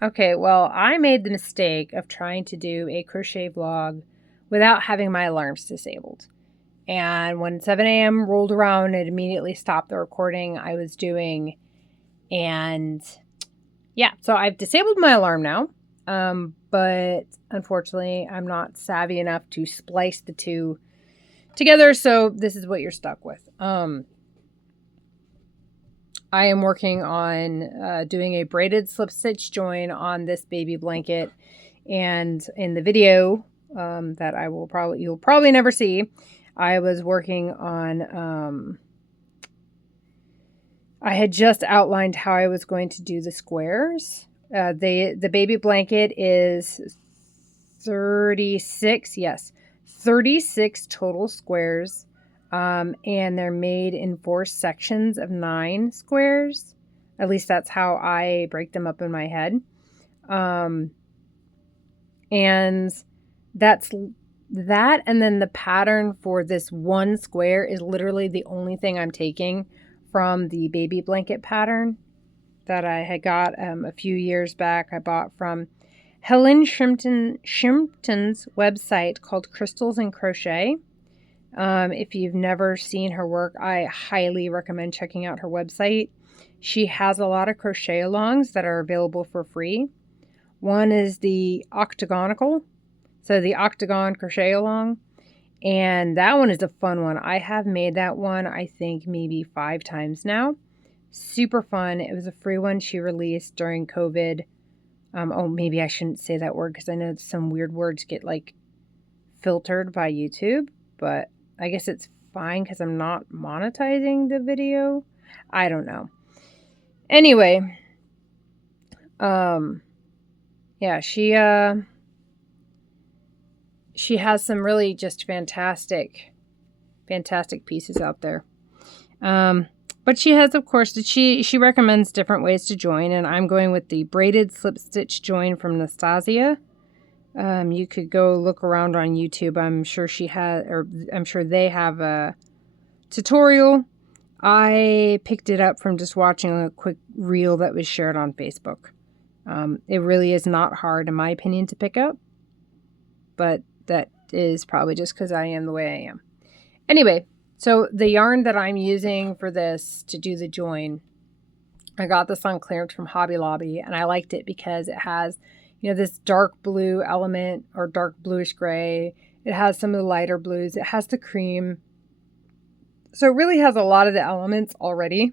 Okay, well, I made the mistake of trying to do a crochet vlog without having my alarms disabled. And when 7 a.m. rolled around, it immediately stopped the recording I was doing. And yeah, so I've disabled my alarm now. But unfortunately, I'm not savvy enough to splice the two together. So this is what you're stuck with. I am working on doing a braided slip stitch join on this baby blanket, and in the video that you'll probably never see, I was working on I had just outlined how I was going to do the squares. The baby blanket is 36, yes, 36 total squares. And they're made in 4 sections of 9 squares. At least that's how I break them up in my head. And that's that. And then the pattern for this one square is literally the only thing I'm taking from the baby blanket pattern that I had got a few years back. I bought from Helen Shimpton's website called Crystals and Crochet. If you've never seen her work, I highly recommend checking out her website. She has a lot of crochet alongs that are available for free. One is the octagonal, so the octagon crochet along, and that one is a fun one. I have made that one, I think, maybe 5 times now. Super fun. It was a free one she released during COVID. Maybe I shouldn't say that word because I know some weird words get like filtered by YouTube, but I guess it's fine because I'm not monetizing the video. I don't know. Anyway, yeah, she has some really just fantastic pieces out there. But she has, of course, she recommends different ways to join, and I'm going with the braided slip stitch join from Nastasia. You could go look around on YouTube. I'm sure I'm sure they have a tutorial. I picked it up from just watching a quick reel that was shared on Facebook. It really is not hard, in my opinion, to pick up, but that is probably just because I am the way I am. Anyway, so the yarn that I'm using for this to do the join, I got this on clearance from Hobby Lobby, and I liked it because it has, this dark blue element or dark bluish gray. It has some of the lighter blues. It has the cream. So it really has a lot of the elements already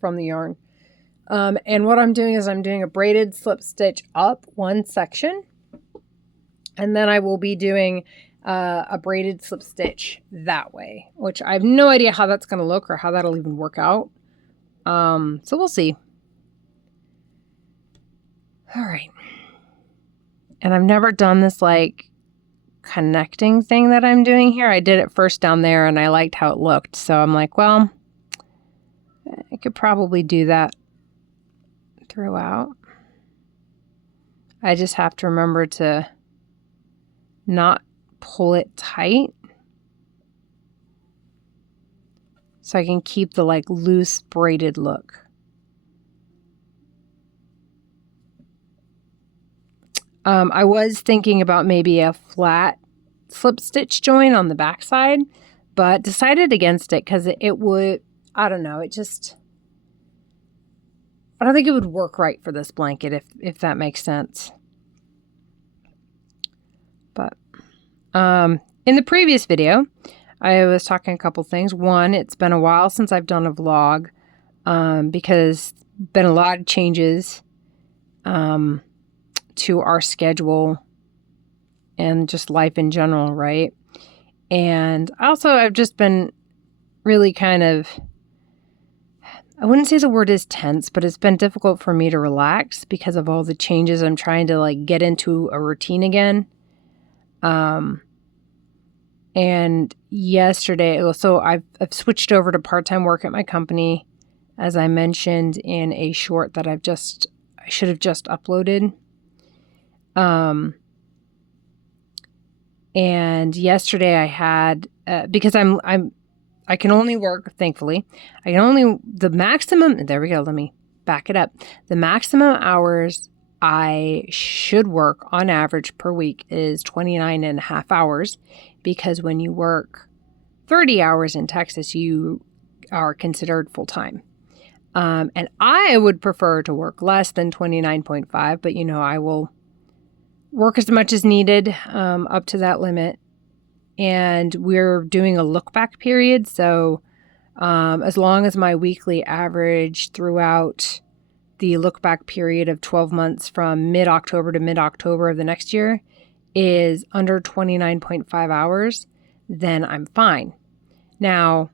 from the yarn. And what I'm doing is I'm doing a braided slip stitch up one section, and then I will be doing a braided slip stitch that way, which I have no idea how that's going to look or how that'll even work out. So we'll see. All right. And I've never done this like connecting thing that I'm doing here. I did it first down there and I liked how it looked. So I'm like, well, I could probably do that throughout. I just have to remember to not pull it tight so I can keep the like loose braided look. I was thinking about maybe a flat slip stitch join on the back side, but decided against it because it would, I don't know, I don't think it would work right for this blanket, if that makes sense. But in the previous video, I was talking a couple things. One, it's been a while since I've done a vlog because been a lot of changes to our schedule and just life in general, right? And also I've just been really kind of, I wouldn't say the word is tense, but it's been difficult for me to relax because of all the changes. I'm trying to like get into a routine again. And yesterday, so I've switched over to part-time work at my company, as I mentioned in a short that I should have just uploaded. And yesterday I had, because I can only work, thankfully, the maximum, there we go, let me back it up. The maximum hours I should work on average per week is 29 and a half hours, because when you work 30 hours in Texas, you are considered full-time. And I would prefer to work less than 29.5, but I will work as much as needed up to that limit. And we're doing a look back period. So as long as my weekly average throughout the look back period of 12 months from mid-October to mid-October of the next year is under 29.5 hours, then I'm fine. Now,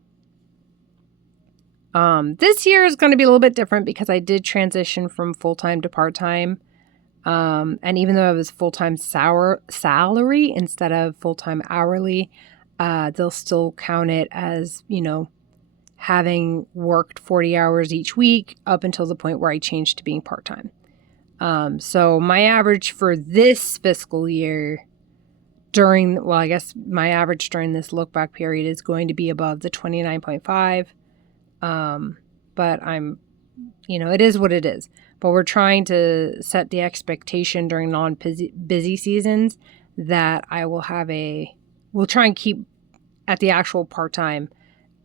this year is going to be a little bit different because I did transition from full-time to part-time. And even though I was full-time salary instead of full-time hourly, they'll still count it as, having worked 40 hours each week up until the point where I changed to being part-time. So my average for this fiscal year I guess my average during this look-back period is going to be above the 29.5. But I'm, it is what it is. But we're trying to set the expectation during non-busy seasons that I will we'll try and keep at the actual part-time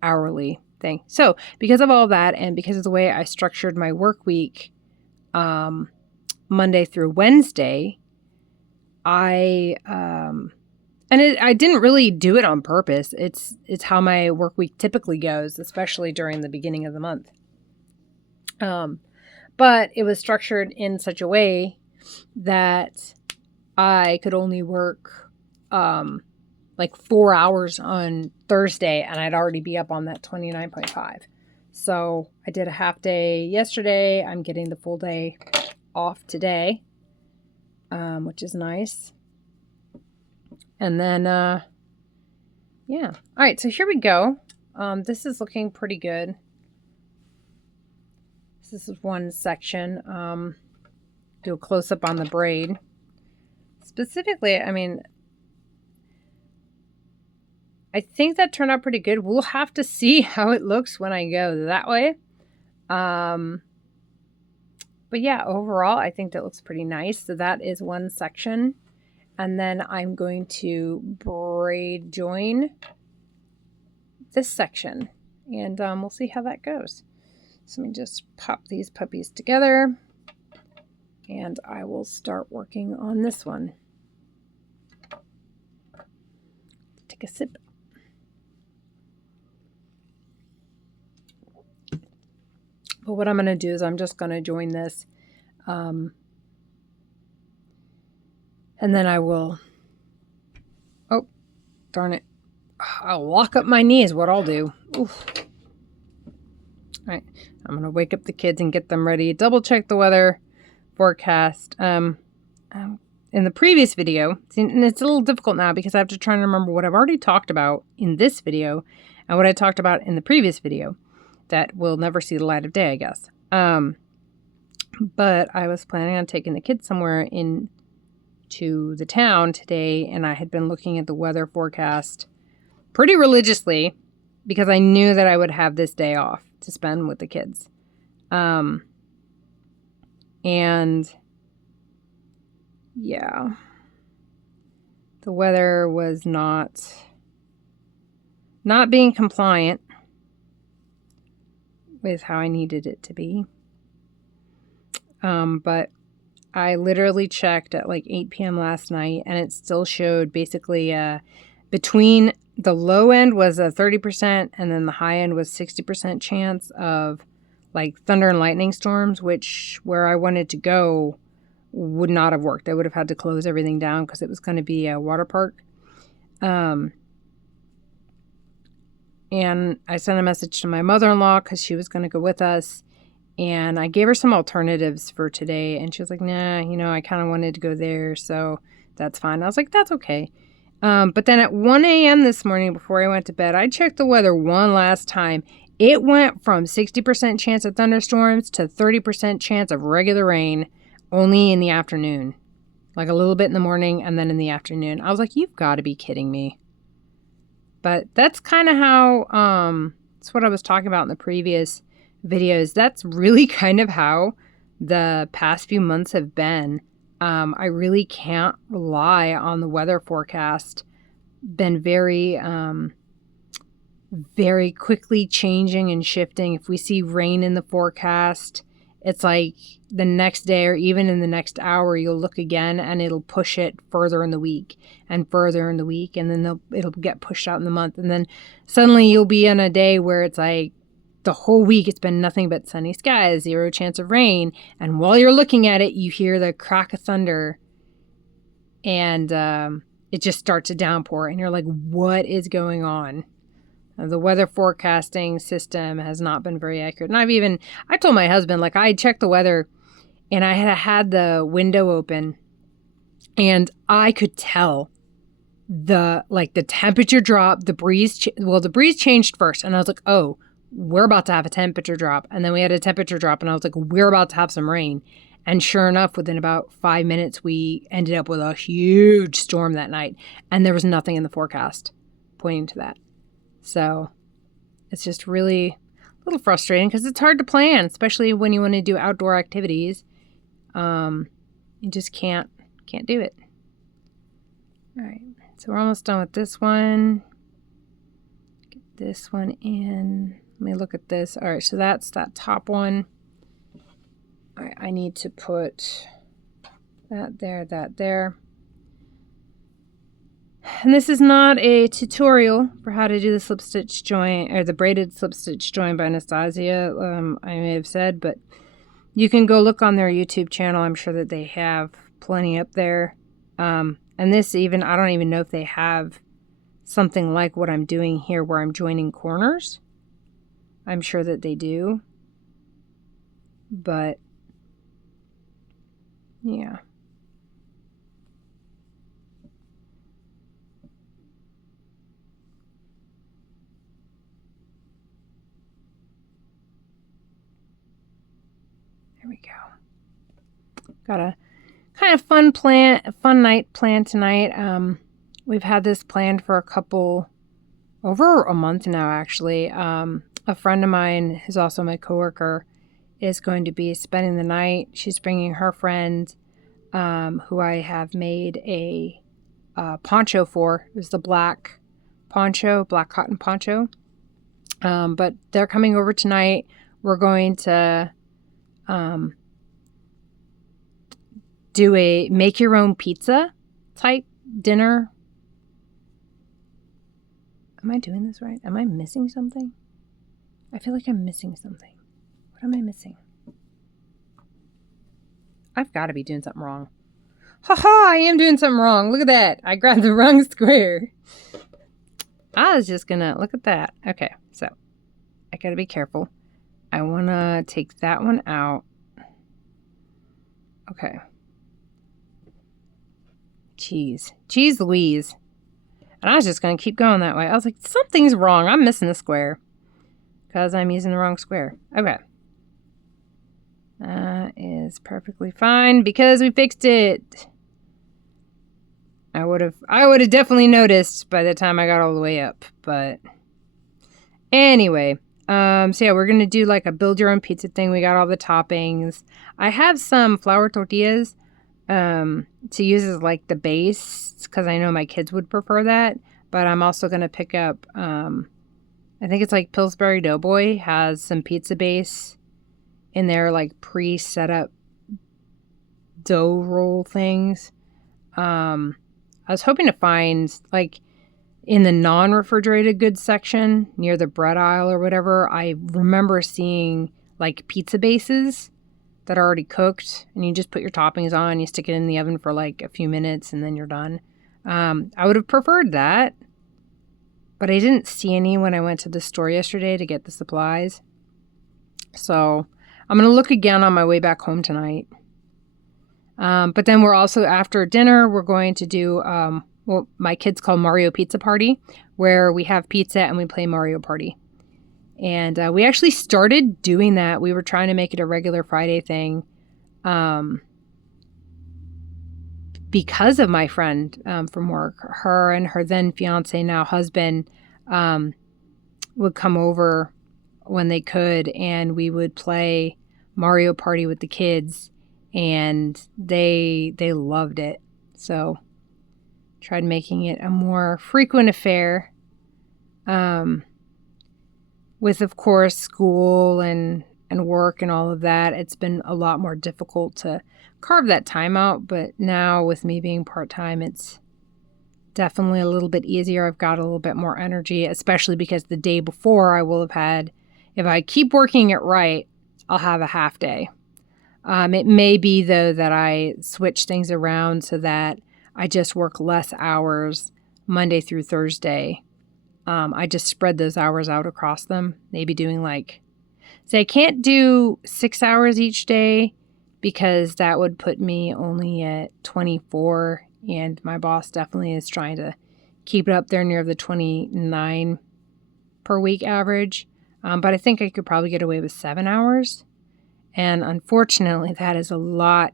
hourly thing. So because of all that, and because of the way I structured my work week, Monday through Wednesday, I didn't really do it on purpose. It's how my work week typically goes, especially during the beginning of the month. But it was structured in such a way that I could only work 4 hours on Thursday, and I'd already be up on that 29.5. So I did a half day yesterday. I'm getting the full day off today, which is nice. And then, yeah. All right, so here we go. This is looking pretty good. This is one section. Do a close-up on the braid. Specifically, I think that turned out pretty good. We'll have to see how it looks when I go that way. But yeah, overall, I think that looks pretty nice. So that is one section. And then I'm going to braid join this section. And we'll see how that goes. So let me just pop these puppies together. And I will start working on this one. Take a sip. But what I'm going to do is I'm just going to join this. And then I will, oh, darn it. I'll lock up my knee is what I'll do. Oof. All right, I'm going to wake up the kids and get them ready. Double check the weather forecast. In the previous video, and it's a little difficult now because I have to try and remember what I've already talked about in this video and what I talked about in the previous video that will never see the light of day, I guess. But I was planning on taking the kids somewhere into the town today, and I had been looking at the weather forecast pretty religiously because I knew that I would have this day off to spend with the kids. And yeah, the weather was not being compliant with how I needed it to be. But I literally checked at like 8 p.m. last night, and it still showed basically between the low end was a 30% and then the high end was 60% chance of like thunder and lightning storms, which where I wanted to go would not have worked. I would have had to close everything down because it was going to be a water park. And I sent a message to my mother-in-law because she was going to go with us. And I gave her some alternatives for today. And she was like, nah, I kind of wanted to go there. So that's fine. I was like, that's okay. But then at 1 a.m. this morning before I went to bed, I checked the weather one last time. It went from 60% chance of thunderstorms to 30% chance of regular rain only in the afternoon. Like a little bit in the morning and then in the afternoon. I was like, you've got to be kidding me. But that's kind of how, that's what I was talking about in the previous videos. That's really kind of how the past few months have been. I really can't rely on the weather forecast. Been very quickly changing and shifting. If we see rain in the forecast, it's like the next day or even in the next hour, you'll look again and it'll push it further in the week and further in the week. And then it'll get pushed out in the month. And then suddenly you'll be on a day where it's like the whole week it's been nothing but sunny skies, 0 chance of rain. And while you're looking at it, you hear the crack of thunder and it just starts to downpour. And you're like, what is going on? The weather forecasting system has not been very accurate. And I told my husband, like, I checked the weather and I had the window open and I could tell the temperature drop, the breeze changed first. And I was like, oh, we're about to have a temperature drop. And then we had a temperature drop and I was like, we're about to have some rain. And sure enough, within about 5 minutes, we ended up with a huge storm that night. And there was nothing in the forecast pointing to that. So it's just really a little frustrating because it's hard to plan, especially when you want to do outdoor activities. You just can't do it. All right, so we're almost done with this one. Get this one in. Let me look at this. All right, so that's that top one. All right, I need to put that there. And this is not a tutorial for how to do the slip stitch join or the braided slip stitch join by Anastasia, I may have said, but you can go look on their YouTube channel. I'm sure that they have plenty up there. And this I don't even know if they have something like what I'm doing here where I'm joining corners. I'm sure that they do. But yeah. There we go. Got a kind of fun night planned tonight. We've had this planned for over a month now, actually. A friend of mine, who's also my coworker, is going to be spending the night. She's bringing her friend, who I have made a poncho for. It was the black cotton poncho. But they're coming over tonight. We're going to do a make your own pizza type dinner. Am I doing this right? Am I missing something? I feel like I'm missing something. What am I missing? I've got to be doing something wrong. I am doing something wrong. Look at that. I grabbed the wrong square. I was just gonna look at that. Okay, so I gotta be careful. I want to take that one out. Okay. Jeez Louise. And I was just going to keep going that way. I was like, something's wrong. I'm missing the square. Because I'm using the wrong square. Okay. That is perfectly fine because we fixed it. I would have definitely noticed by the time I got all the way up. But anyway. So yeah, we're going to do like a build your own pizza thing. We got all the toppings. I have some flour tortillas to use as like the base because I know my kids would prefer that. But I'm also going to pick up, I think it's like Pillsbury Doughboy has some pizza base in their like pre-set up dough roll things. I was hoping to find like in the non-refrigerated goods section near the bread aisle or whatever, I remember seeing like pizza bases that are already cooked and you just put your toppings on, you stick it in the oven for like a few minutes and then you're done. I would have preferred that, but I didn't see any when I went to the store yesterday to get the supplies. So I'm going to look again on my way back home tonight. But then we're also, after dinner, we're going to do what my kids call Mario Pizza Party, where we have pizza and we play Mario Party. And we actually started doing that. We were trying to make it a regular Friday thing because of my friend from work. Her and her then fiance, now husband, would come over when they could, and we would play Mario Party with the kids, and they loved it. So tried making it a more frequent affair. With, of course, school and work and all of that, it's been a lot more difficult to carve that time out. But now with me being part-time, it's definitely a little bit easier. I've got a little bit more energy, especially because the day before I will have had, if I keep working it right, I'll have a half day. It may be, though, that I switch things around so that I just work less hours Monday through Thursday. I just spread those hours out across them. Maybe doing say I can't do 6 hours each day because that would put me only at 24. And my boss definitely is trying to keep it up there near the 29 per week average. But I think I could probably get away with 7 hours. And unfortunately, that is a lot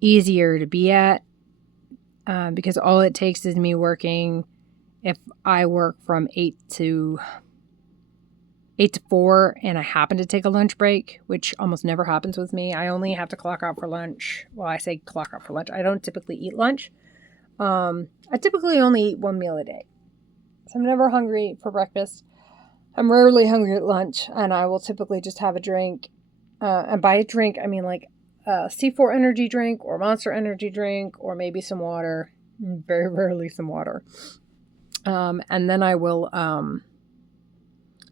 easier to be at because all it takes is me working. If I work from 8 to 4 and I happen to take a lunch break, which almost never happens with me, I only have to clock out for lunch. Well, I say clock out for lunch. I don't typically eat lunch. I typically only eat one meal a day. So I'm never hungry for breakfast. I'm rarely hungry at lunch, and I will typically just have a drink. And by a drink, I mean like a C4 energy drink or Monster energy drink or maybe some water. Very rarely some water. And then I will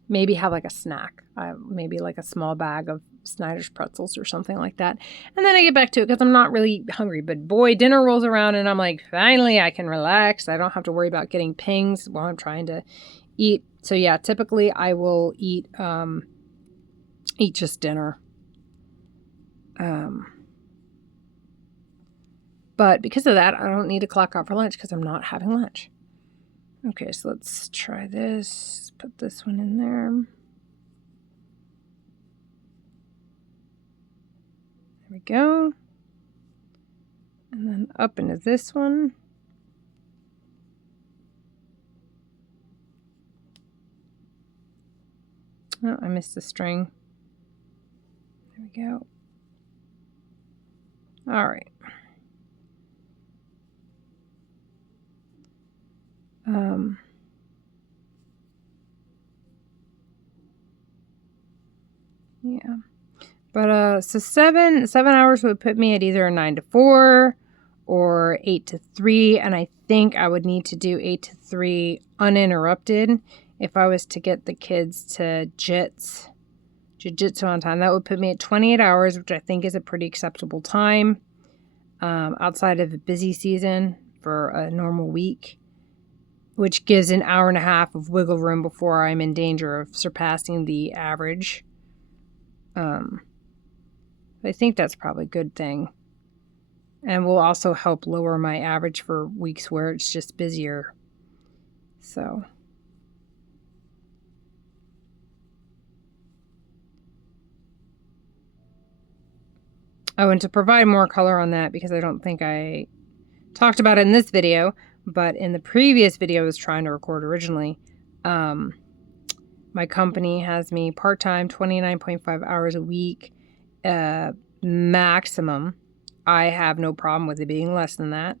maybe have like a snack, maybe like a small bag of Snyder's pretzels or something like that. And then I get back to it because I'm not really hungry. But boy, dinner rolls around and I'm like, finally, I can relax. I don't have to worry about getting pings while I'm trying to eat. So yeah, typically I will eat just dinner. But because of that, I don't need to clock out for lunch because I'm not having lunch. Okay, so let's try this. Put this one in there. There we go. And then up into this one. Oh, I missed a string. There we go. All right. Yeah. But so 7 hours would put me at either a 9 to 4 or 8 to 3, and I think I would need to do 8 to 3 uninterrupted if I was to get the kids to jiu-jitsu on time. That would put me at 28 hours, which I think is a pretty acceptable time outside of the busy season for a normal week, which gives an hour and a half of wiggle room before I'm in danger of surpassing the average. I think that's probably a good thing. And will also help lower my average for weeks where it's just busier. So. Oh, and to provide more color on that, because I don't think I talked about it in this video, but in the previous video I was trying to record originally, my company has me part-time, 29.5 hours a week, maximum. I have no problem with it being less than that.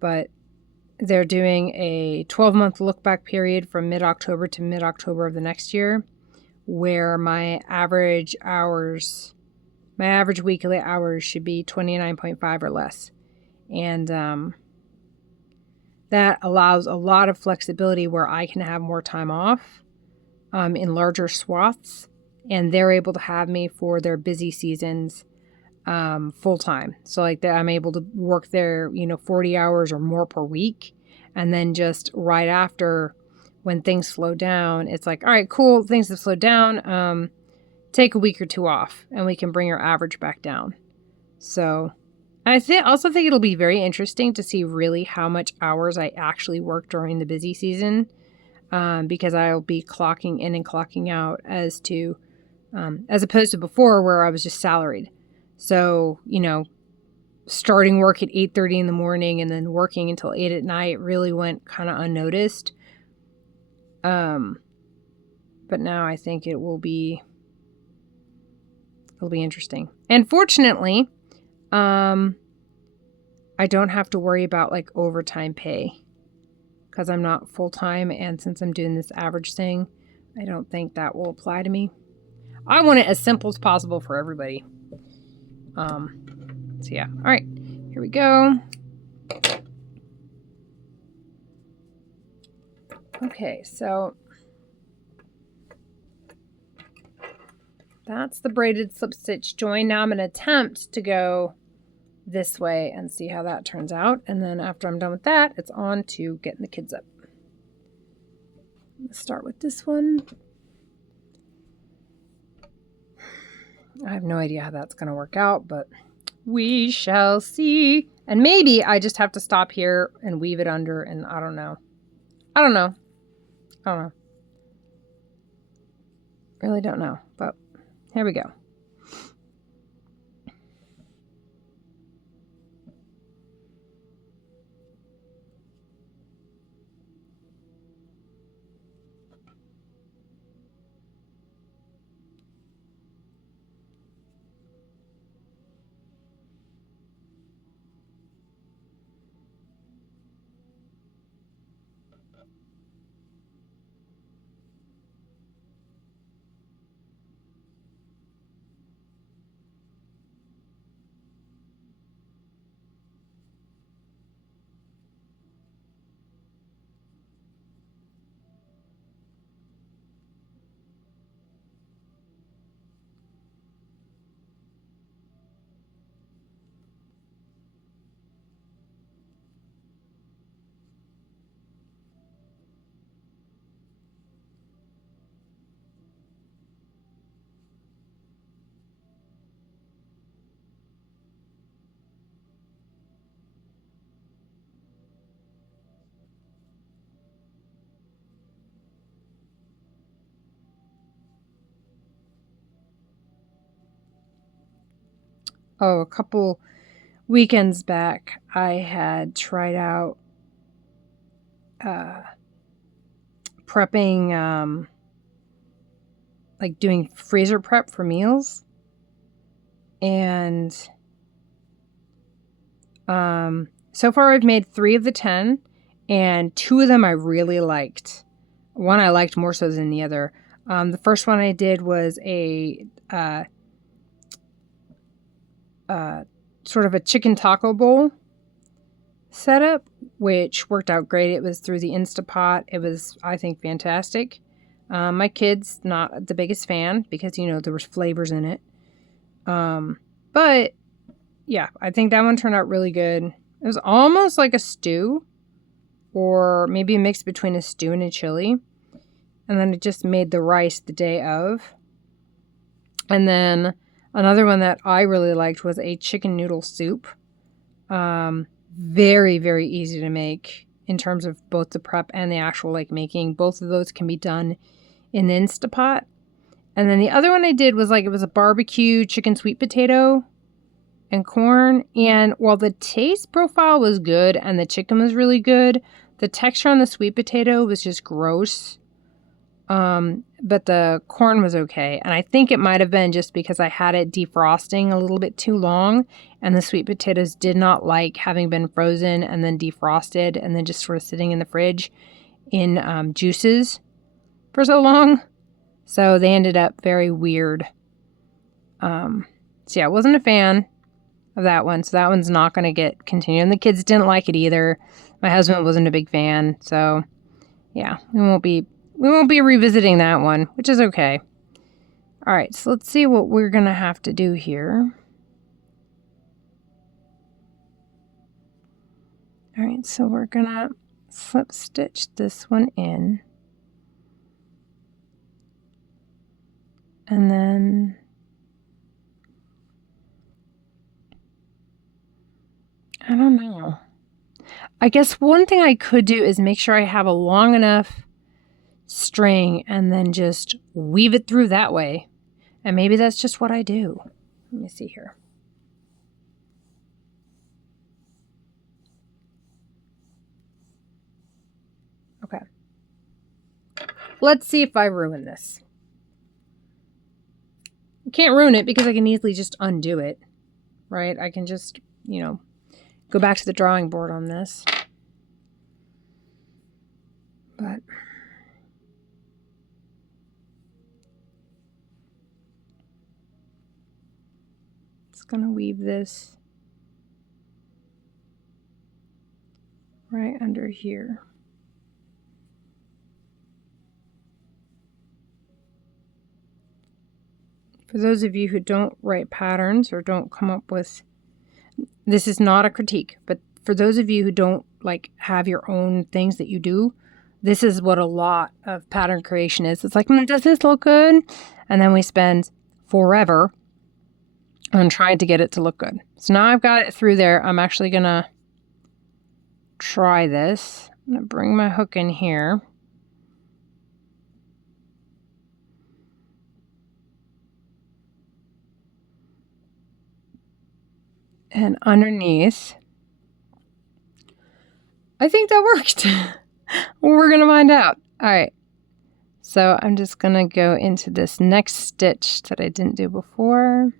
But they're doing a 12-month look-back period from mid-October to mid-October of the next year, where my average weekly hours should be 29.5 or less. And that allows a lot of flexibility where I can have more time off in larger swaths, and they're able to have me for their busy seasons full time. So like that, I'm able to work there, 40 hours or more per week. And then just right after, when things slow down, it's like, all right, cool, things have slowed down. Take a week or two off and we can bring our average back down. So I also think it'll be very interesting to see really how much hours I actually work during the busy season, because I'll be clocking in and clocking out as opposed to before where I was just salaried. So, starting work at 8:30 in the morning and then working until 8 at night really went kind of unnoticed. but now I think it'll be interesting. And fortunately, I don't have to worry about like overtime pay because I'm not full-time, and since I'm doing this average thing, I don't think that will apply to me. I want it as simple as possible for everybody. So yeah. All right, here we go. Okay, so that's the braided slip stitch join. Now I'm going to attempt to go this way and see how that turns out. And then after I'm done with that, it's on to getting the kids up. Let's start with this one. I have no idea how that's going to work out, but we shall see. And maybe I just have to stop here and weave it under, and I don't know. Really don't know, but here we go. Oh, a couple weekends back, I had tried out prepping, like doing freezer prep for meals. And so far I've made 3 of the 10, and 2 of them I really liked. One I liked more so than the other. The first one I did was a sort of a chicken taco bowl setup, which worked out great. It was through the Instapot. It was, I think, fantastic. My kid's not the biggest fan because, you know, there was flavors in it. But yeah, I think that one turned out really good. It was almost like a stew, or maybe a mix between a stew and a chili. And then it just made the rice the day of. And then another one that I really liked was a chicken noodle soup. Very, very easy to make in terms of both the prep and the actual like making. Both of those can be done in the Instapot. And then the other one I did was like, it was a barbecue chicken sweet potato and corn. And while the taste profile was good and the chicken was really good, the texture on the sweet potato was just gross. But the corn was okay. And I think it might have been just because I had it defrosting a little bit too long, and the sweet potatoes did not like having been frozen and then defrosted and then just sort of sitting in the fridge in juices for so long. So they ended up very weird. So yeah, I wasn't a fan of that one. So that one's not going to get continued. And the kids didn't like it either. My husband wasn't a big fan. So yeah, we won't be revisiting that one, which is okay. All right, so let's see what we're going to have to do here. All right, so we're going to slip stitch this one in. And then I don't know. I guess one thing I could do is make sure I have a long enough string and then just weave it through that way. And maybe that's just what I do. Let me see here. Okay. let's see if I ruin this. I can't ruin it because I can easily just undo it, right? I can just, you know, go back to the drawing board on this. But it's going to weave this right under here. For those of you who don't write patterns or don't come up with, this is not a critique, but for those of you who don't like have your own things that you do, this is what a lot of pattern creation is. It's like, does this look good? And then we spend forever on trying to get it to look good. So now I've got it through there. I'm actually going to try this. I'm going to bring my hook in here. And underneath, I think that worked. We're going to find out. All right. So I'm just going to go into this next stitch that I didn't do before.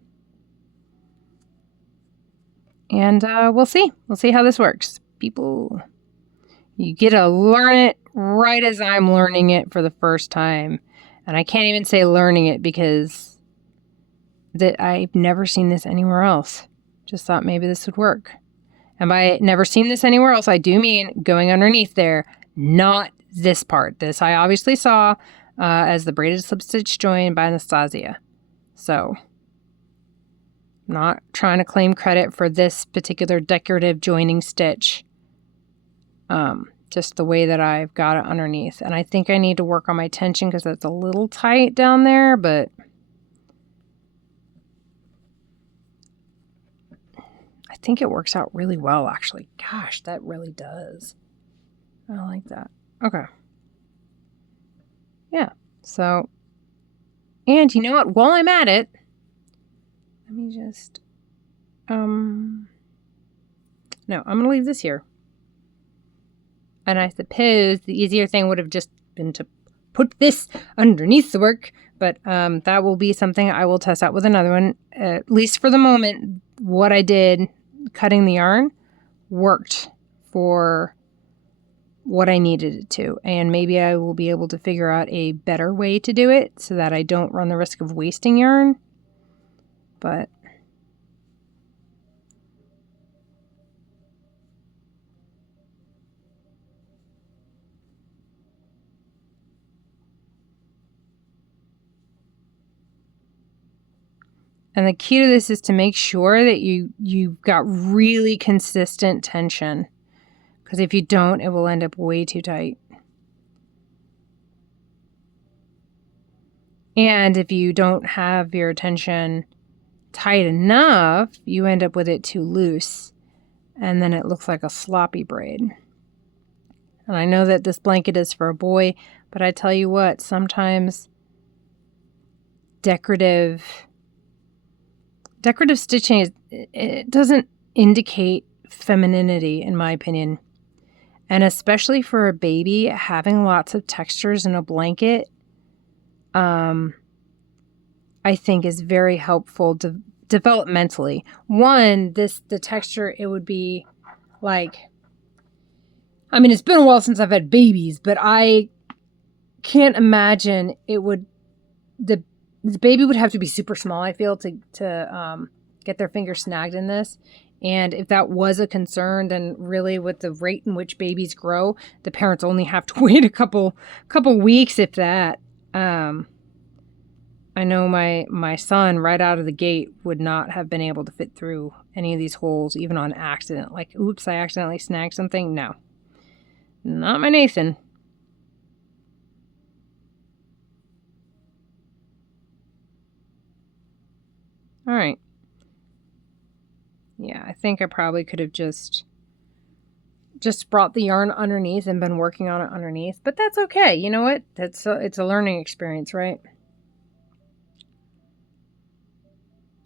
And we'll see. We'll see how this works. People, you get to learn it right as I'm learning it for the first time. And I can't even say learning it because I've never seen this anywhere else. Just thought maybe this would work. And by never seen this anywhere else, I do mean going underneath there, not this part. This I obviously saw as the braided slip stitch join by Anastasia. So I'm not trying to claim credit for this particular decorative joining stitch. Just the way that I've got it underneath. And I think I need to work on my tension because that's a little tight down there, but I think it works out really well, actually. Gosh, that really does. I like that. Okay. Yeah. So, and you know what? While I'm at it, let me just, no, I'm going to leave this here. And I suppose the easier thing would have just been to put this underneath the work, but that will be something I will test out with another one. At least for the moment, what I did cutting the yarn worked for what I needed it to. And maybe I will be able to figure out a better way to do it so that I don't run the risk of wasting yarn. But and the key to this is to make sure that you've got really consistent tension. Because if you don't, it will end up way too tight. And if you don't have your tension tight enough, you end up with it too loose. And then it looks like a sloppy braid. And I know that this blanket is for a boy, but I tell you what, sometimes decorative stitching, it doesn't indicate femininity, in my opinion. And especially for a baby, having lots of textures in a blanket, I think is very helpful developmentally. One, the texture, it would be like, I mean, it's been a while since I've had babies, but I can't imagine it would, the baby would have to be super small, I feel, to get their finger snagged in this. And if that was a concern, then really with the rate in which babies grow, the parents only have to wait a couple weeks, if that. I know my son right out of the gate would not have been able to fit through any of these holes, even on accident. Like, oops, I accidentally snagged something. No, not my Nathan. All right. Yeah, I think I probably could have just brought the yarn underneath and been working on it underneath, but that's okay. You know what? It's a learning experience, right?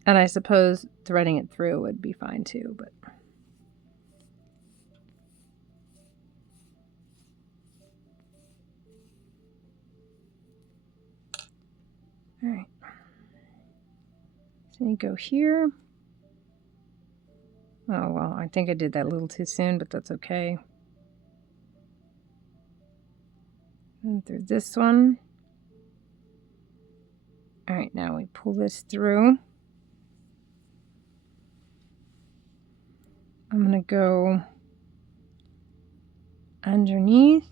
And I suppose threading it through would be fine too, but So you go here. Oh, well, I think I did that a little too soon, but that's okay. And through this one. All right, now we pull this through. I'm going to go underneath.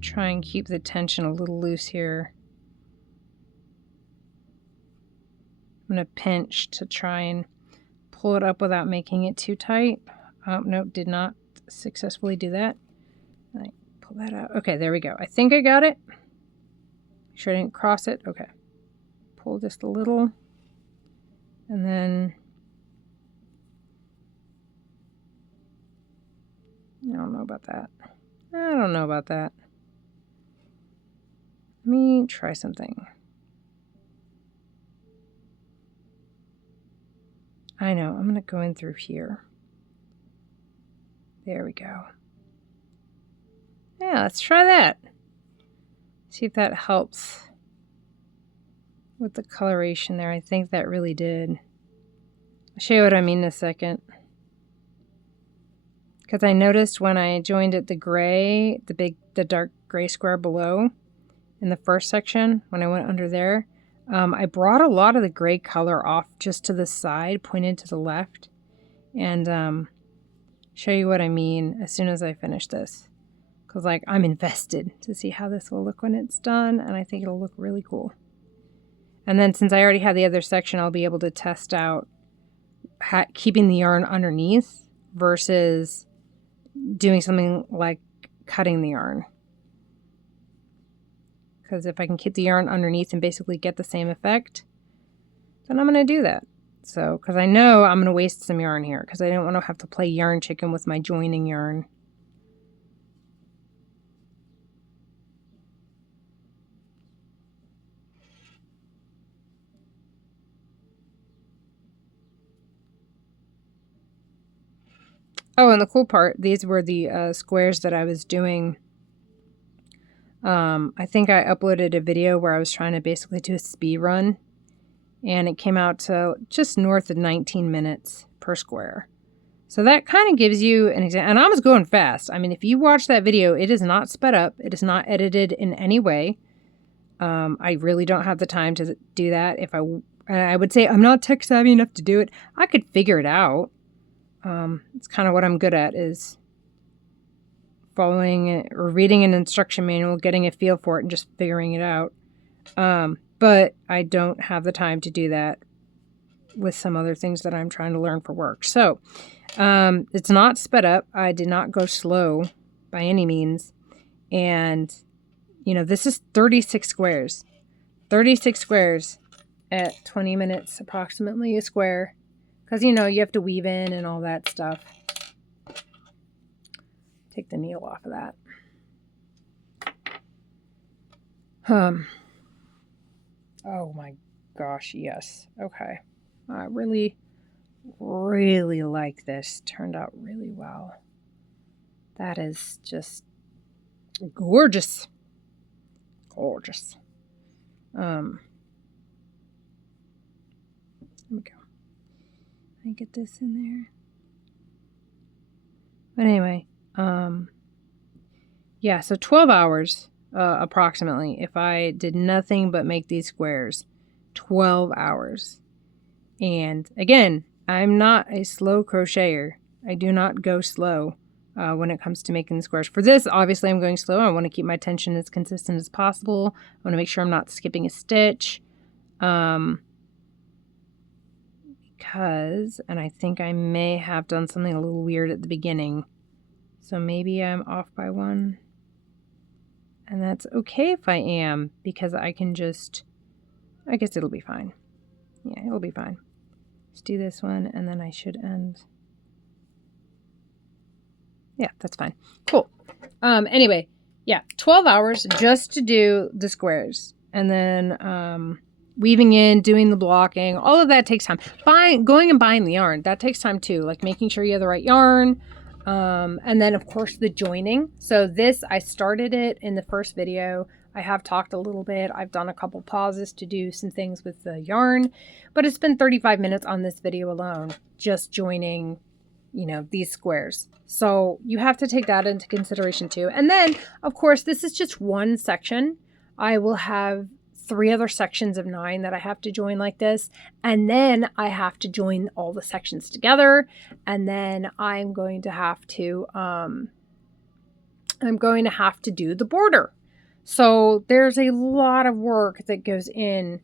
Try and keep the tension a little loose here. I'm going to pinch to try and pull it up without making it too tight. Oh, nope, did not successfully do that. I pull that out. Okay, there we go. I think I got it. Make sure I didn't cross it. Okay. Pull just a little. And then I don't know about that. I don't know about that. Let me try something. I know, I'm going to go in through here. There we go. Yeah, let's try that. See if that helps with the coloration there. I think that really did. I'll show you what I mean in a second. Because I noticed when I joined it the gray, the dark gray square below in the first section, when I went under there, I brought a lot of the gray color off just to the side, pointed to the left, and show you what I mean as soon as I finish this. Because like I'm invested to see how this will look when it's done, and I think it'll look really cool. And then since I already have the other section, I'll be able to test out keeping the yarn underneath versus doing something like cutting the yarn. Because if I can keep the yarn underneath and basically get the same effect, then I'm going to do that. So, because I know I'm going to waste some yarn here, because I don't want to have to play yarn chicken with my joining yarn. Oh, and the cool part, these were the squares that I was doing. I think I uploaded a video where I was trying to basically do a speed run, and it came out to just north of 19 minutes per square. So that kind of gives you an example. And I was going fast. I mean, if you watch that video, it is not sped up. It is not edited in any way. I really don't have the time to do that. I would say I'm not tech savvy enough to do it. I could figure it out. It's kind of what I'm good at, is following or reading an instruction manual, getting a feel for it, and just figuring it out. But I don't have the time to do that with some other things that I'm trying to learn for work. So it's not sped up. I did not go slow by any means. And, you know, this is 36 squares. 36 squares at 20 minutes approximately a square. Because, you know, you have to weave in and all that stuff. Take the needle off of that. Oh my gosh, yes. Okay. I really, really like this. Turned out really well. That is just gorgeous. Gorgeous. There we go. Let me get this in there. But anyway, yeah, so 12 hours approximately if I did nothing but make these squares. 12 hours. And again, I'm not a slow crocheter. I do not go slow when it comes to making the squares. For this, obviously I'm going slow. I want to keep my tension as consistent as possible. I want to make sure I'm not skipping a stitch. Because, and I think I may have done something a little weird at the beginning. So maybe I'm off by one. And that's okay if I am, because I can just, I guess it'll be fine. Yeah, it'll be fine. Let's do this one, and then I should end. Yeah, that's fine. Cool. Anyway, yeah, 12 hours just to do the squares. And then weaving in, doing the blocking, all of that takes time. Going and buying the yarn, that takes time too. Like making sure you have the right yarn. And then of course the joining. So this, I started it in the first video. I have talked a little bit. I've done a couple pauses to do some things with the yarn, but it's been 35 minutes on this video alone, just joining, you know, these squares. So you have to take that into consideration too. And then, of course, this is just one section. I will have 3 other sections of 9 that I have to join like this. And then I have to join all the sections together. And then I'm going to have to do the border. So there's a lot of work that goes in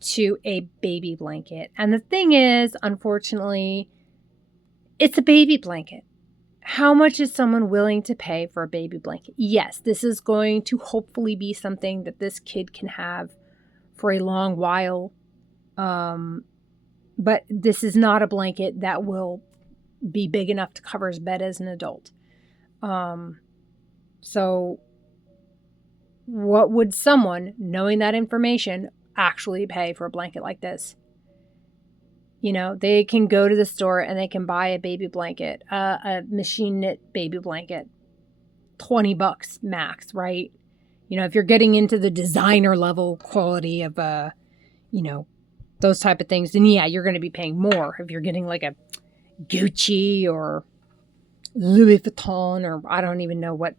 to a baby blanket. And the thing is, unfortunately, it's a baby blanket. How much is someone willing to pay for a baby blanket? Yes, this is going to hopefully be something that this kid can have for a long while. But this is not a blanket that will be big enough to cover his bed as an adult. So what would someone, knowing that information, actually pay for a blanket like this? You know, they can go to the store and they can buy a baby blanket, a machine knit baby blanket, $20 max, right? You know, if you're getting into the designer level quality of, you know, those type of things, then yeah, you're going to be paying more. If you're getting like a Gucci or Louis Vuitton, or I don't even know what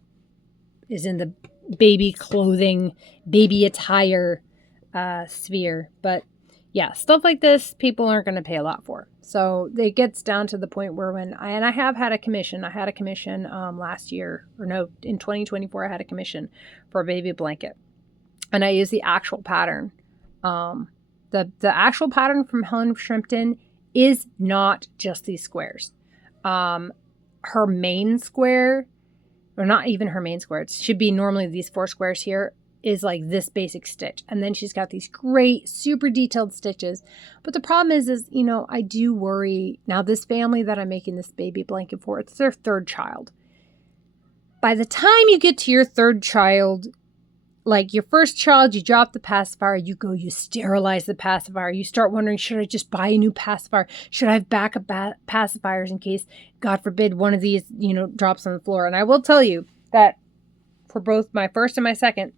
is in the baby clothing, baby attire sphere. But yeah, stuff like this, people aren't going to pay a lot for. So it gets down to the point where I have had a commission. I had a commission last year, or no, in 2024, I had a commission for a baby blanket. And I used the actual pattern. The actual pattern from Helen Shrimpton is not just these squares. Her main square, or not even her main square, it should be normally these 4 squares here, is like this basic stitch. And then she's got these great, super detailed stitches. But the problem is, you know, I do worry. Now, this family that I'm making this baby blanket for, it's their 3rd child. By the time you get to your 3rd child, like your 1st child, you drop the pacifier, you sterilize the pacifier. You start wondering, should I just buy a new pacifier? Should I have backup pacifiers in case, God forbid, one of these, you know, drops on the floor? And I will tell you that for both my 1st and my 2nd,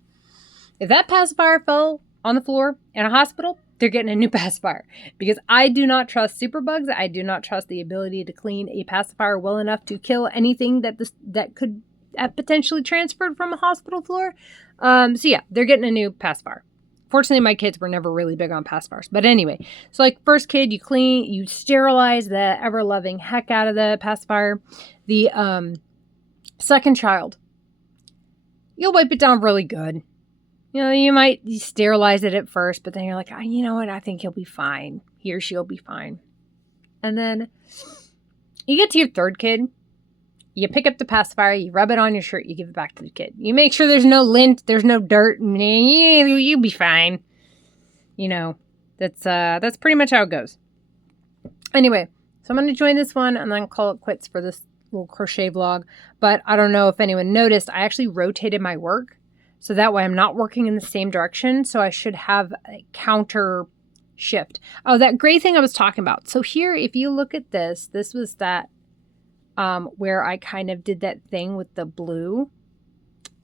if that pacifier fell on the floor in a hospital, they're getting a new pacifier, because I do not trust superbugs. I do not trust the ability to clean a pacifier well enough to kill anything that could have potentially transferred from a hospital floor. So yeah, they're getting a new pacifier. Fortunately, my kids were never really big on pacifiers. But anyway, so like 1st kid, you sterilize the ever-loving heck out of the pacifier. The 2nd child, you'll wipe it down really good. You know, you might sterilize it at first, but then you're like, oh, you know what? I think he'll be fine. He or she'll be fine. And then you get to your 3rd kid. You pick up the pacifier, you rub it on your shirt, you give it back to the kid. You make sure there's no lint, there's no dirt, and you'll be fine. You know, that's pretty much how it goes. Anyway, so I'm going to join this one and then call it quits for this little crochet vlog. But I don't know if anyone noticed, I actually rotated my work. So that way I'm not working in the same direction. So I should have a counter shift. Oh, that gray thing I was talking about. So here, if you look at this was that where I kind of did that thing with the blue.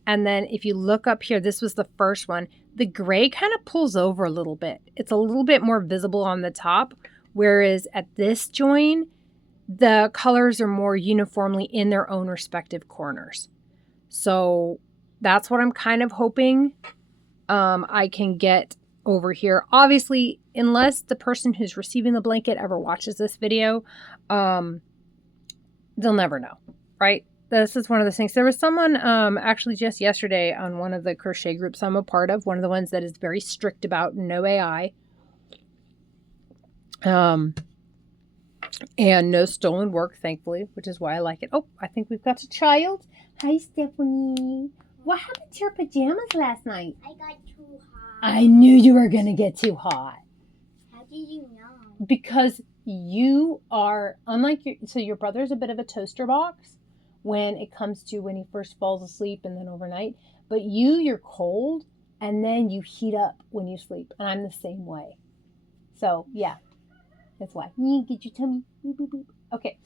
And then if you look up here, this was the first one. The gray kind of pulls over a little bit. It's a little bit more visible on the top. Whereas at this join, the colors are more uniformly in their own respective corners. So that's what I'm kind of hoping I can get over here. Obviously, unless the person who's receiving the blanket ever watches this video, they'll never know, right? This is one of those things. There was someone actually just yesterday on one of the crochet groups I'm a part of, one of the ones that is very strict about no AI. And no stolen work, thankfully, which is why I like it. Oh, I think we've got a child. Hi, Stephanie. What happened to your pajamas last night? I got too hot. I knew you were going to get too hot. How did you know? Because you are, unlike your brother's a bit of a toaster box when it comes to when he first falls asleep and then overnight. But you're cold and then you heat up when you sleep. And I'm the same way. So, yeah. That's why. Get your tummy. Boop, boop, boop. Okay.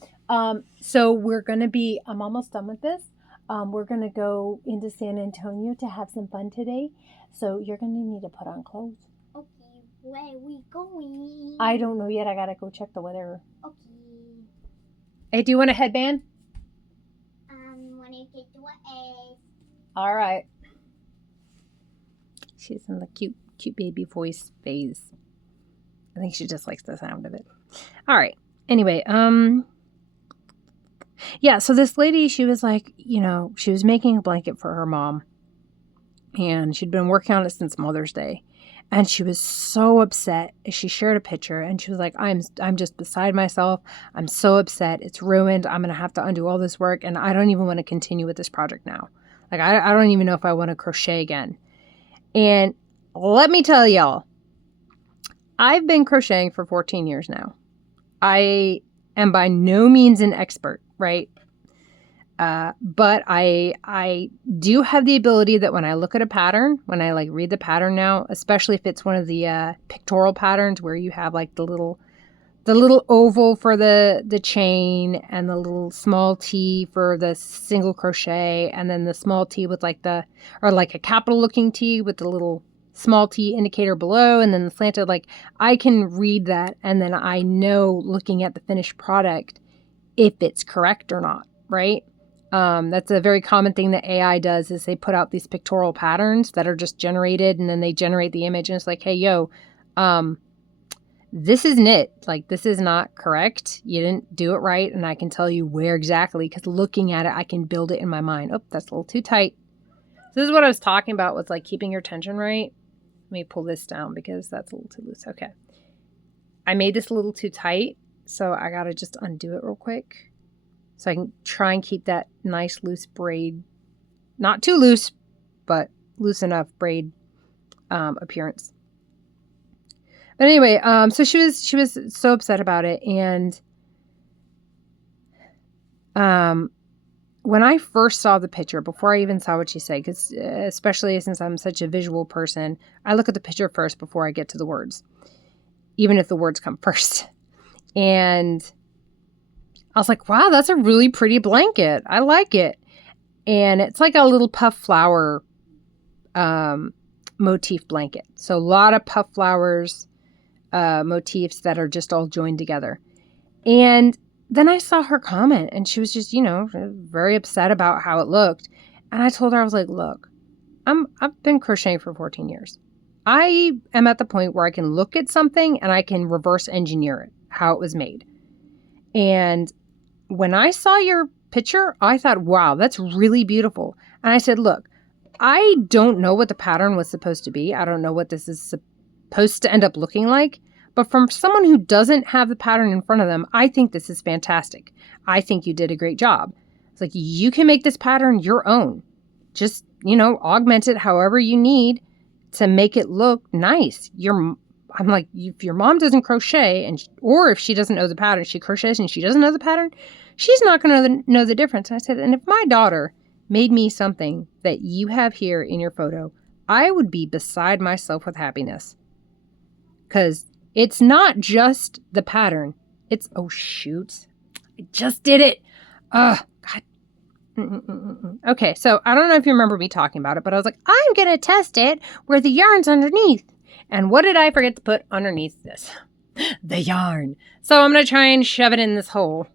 So we're going to be, I'm almost done with this. We're going to go into San Antonio to have some fun today. So you're going to need to put on clothes. Okay, where are we going? I don't know yet. I got to go check the weather. Okay. Hey, do you want a headband? When I get to A. All right. She's in the cute baby voice phase. I think she just likes the sound of it. All right. Anyway, yeah, so this lady, she was like, she was making a blanket for her mom. And she'd been working on it since Mother's Day. And she was so upset. She shared a picture and she was like, I'm just beside myself. I'm so upset. It's ruined. I'm going to have to undo all this work. And I don't even want to continue with this project now. Like, I don't even know if I want to crochet again. And let me tell y'all, I've been crocheting for 14 years now. I am by no means an expert, right? But I do have the ability that when I look at a pattern, when I like read the pattern now, especially if it's one of the pictorial patterns where you have like the little oval for the chain and the little small T for the single crochet, and then the small T with like a capital looking T with the little small T indicator below, and then the slanted, like I can read that, and then I know looking at the finished product if it's correct or not, right? That's a very common thing that AI does, is they put out these pictorial patterns that are just generated, and then they generate the image, and it's like, hey, yo, this isn't it. Like, this is not correct. You didn't do it right, and I can tell you where exactly, because looking at it, I can build it in my mind. Oh, that's a little too tight. So this is what I was talking about with like keeping your tension right. Let me pull this down because that's a little too loose. Okay. I made this a little too tight, so I got to just undo it real quick. So I can try and keep that nice loose braid, not too loose, but loose enough braid appearance. But anyway, so she was so upset about it. And when I first saw the picture, before I even saw what she said, because especially since I'm such a visual person, I look at the picture first before I get to the words, even if the words come first. And I was like, wow, that's a really pretty blanket. I like it. And it's like a little puff flower motif blanket. So a lot of puff flowers motifs that are just all joined together. And then I saw her comment, and she was just, very upset about how it looked. And I told her, I was like, look, I've been crocheting for 14 years. I am at the point where I can look at something and I can reverse engineer it, how it was made. And when I saw your picture, I thought, wow, that's really beautiful. And I said, look, I don't know what the pattern was supposed to be. I don't know what this is supposed to end up looking like. But from someone who doesn't have the pattern in front of them, I think this is fantastic. I think you did a great job. It's like, you can make this pattern your own. Just, augment it however you need to make it look nice. I'm like, if your mom doesn't crochet, or if she doesn't know the pattern, she crochets and she doesn't know the pattern, she's not going to know the difference. And I said, and if my daughter made me something that you have here in your photo, I would be beside myself with happiness. Because it's not just the pattern. It's, oh, shoot. I just did it. God. Okay, so I don't know if you remember me talking about it, but I was like, I'm going to test it where the yarn's underneath. And what did I forget to put underneath this? The yarn. So I'm going to try and shove it in this hole.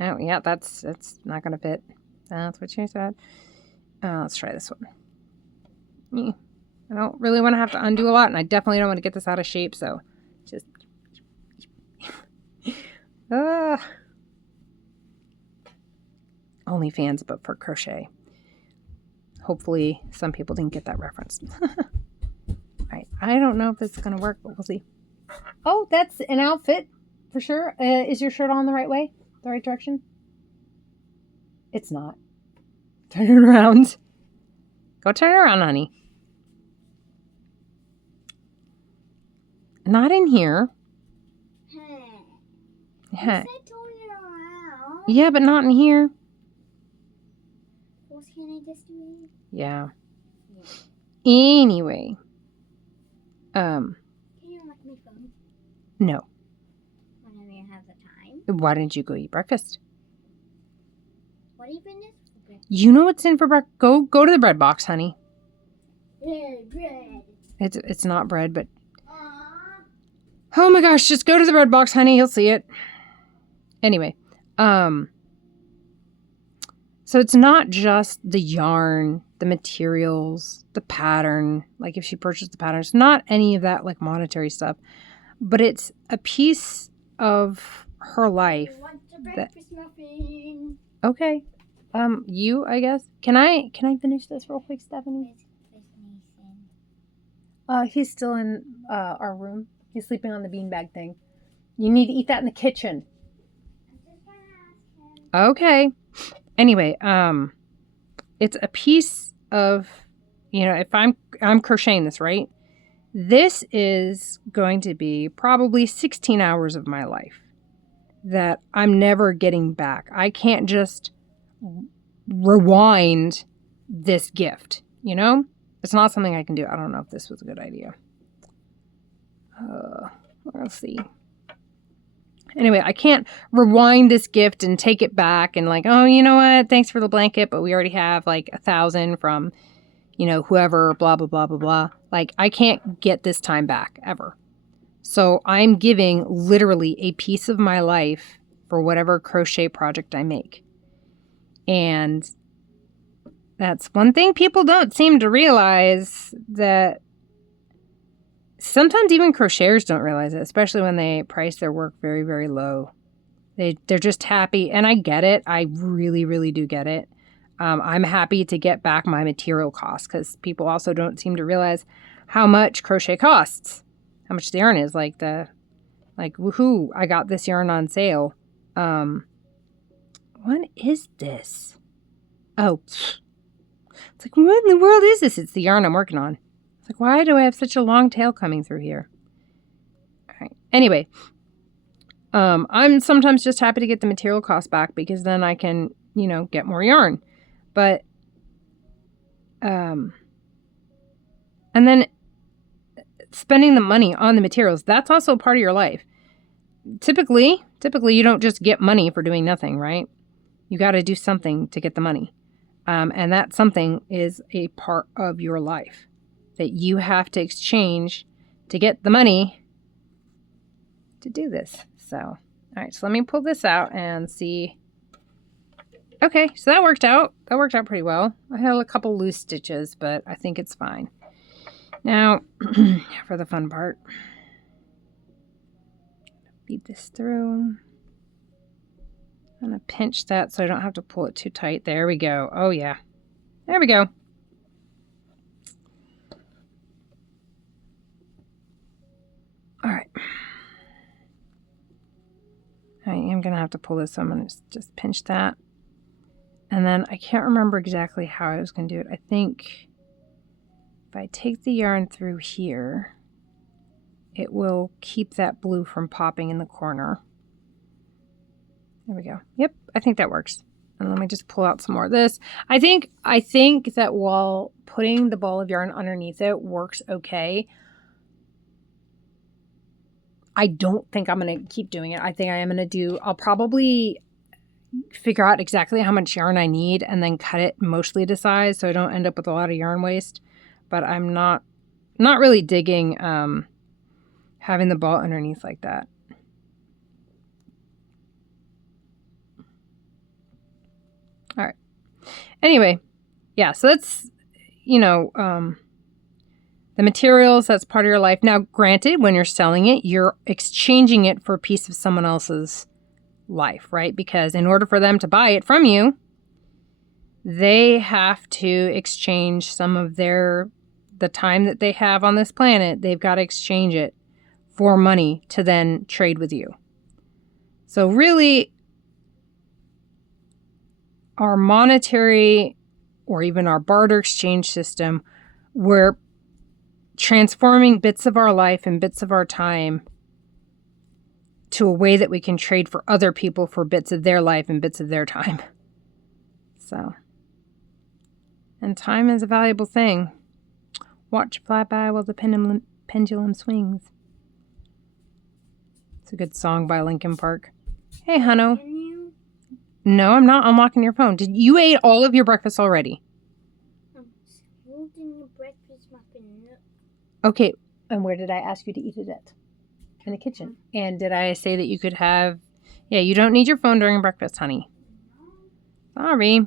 Oh, yeah, that's not going to fit. That's what you said. Let's try this one. I don't really want to have to undo a lot, and I definitely don't want to get this out of shape, so just... OnlyFans, but for crochet. Hopefully some people didn't get that reference. Alright, I don't know if this is going to work, but we'll see. Oh, that's an outfit, for sure. Is your shirt on the right way? The right direction? It's not. Turn it around. Go turn it around, honey. Not in here. Hey. You said turn it around. Yeah, but not in here. Well, can I just do it? Yeah. Anyway. Can you unlock my phone? No. Whenever you have the time. Why didn't you go eat breakfast? What do you bring this for breakfast? You know what's in for breakfast? Go to the bread box, honey. Bread. It's not bread, but oh my gosh, just go to the bread box, honey. You'll see it. Anyway, so it's not just the yarn, the materials, the pattern. Like if she purchased the pattern, it's not any of that like monetary stuff, but it's a piece of her life. I want a breakfast muffin. Okay. You, I guess. Can I finish this real quick, Stephanie? He's still in our room. He's sleeping on the beanbag thing. You need to eat that in the kitchen. Okay. Anyway, it's a piece of, if I'm crocheting this, right? This is going to be probably 16 hours of my life that I'm never getting back. I can't just rewind this gift, It's not something I can do. I don't know if this was a good idea. Let's see. Anyway, I can't rewind this gift and take it back and like, oh, you know what? Thanks for the blanket, but we already have like 1,000 from, whoever, blah, blah, blah, blah, blah. Like I can't get this time back ever. So I'm giving literally a piece of my life for whatever crochet project I make. And that's one thing people don't seem to realize, that sometimes even crocheters don't realize it, especially when they price their work very, very low. They're just happy, and I get it. I really, really do get it. I'm happy to get back my material costs because people also don't seem to realize how much crochet costs, how much the yarn is. Like woohoo! I got this yarn on sale. What is this? Oh, it's like, what in the world is this? It's the yarn I'm working on. It's like, why do I have such a long tail coming through here? All right. Anyway, I'm sometimes just happy to get the material cost back because then I can, get more yarn. But, and then spending the money on the materials, that's also part of your life. Typically you don't just get money for doing nothing, right? You got to do something to get the money. And that something is a part of your life that you have to exchange to get the money to do this. So, all right, so let me pull this out and see. Okay, so that worked out. That worked out pretty well. I had a couple loose stitches, but I think it's fine. Now, for the fun part. Feed this through. I'm going to pinch that so I don't have to pull it too tight. There we go. Oh, yeah. There we go. All right. I am going to have to pull this, so I'm going to just pinch that. And then I can't remember exactly how I was going to do it. I think if I take the yarn through here, it will keep that blue from popping in the corner. There we go. Yep, I think that works. And let me just pull out some more of this. I think that while putting the ball of yarn underneath it works okay, I don't think I'm going to keep doing it. I think I am going to I'll probably figure out exactly how much yarn I need and then cut it mostly to size so I don't end up with a lot of yarn waste. But I'm not really digging having the ball underneath like that. All right. Anyway, yeah, so that's, the materials, that's part of your life. Now, granted, when you're selling it, you're exchanging it for a piece of someone else's life, right? Because in order for them to buy it from you, they have to exchange some of the time that they have on this planet. They've got to exchange it for money to then trade with you. So really, our monetary or even our barter exchange system, we're transforming bits of our life and bits of our time to a way that we can trade for other people for bits of their life and bits of their time. So, and time is a valuable thing. Watch fly by while the pendulum swings. It's a good song by Linkin Park. Hey, Hunno. No, I'm not unlocking your phone. You ate all of your breakfast already? I'm holding the breakfast muffin. Okay. And where did I ask you to eat it at? In the kitchen. And did I say that you could have... Yeah, you don't need your phone during breakfast, honey. Sorry.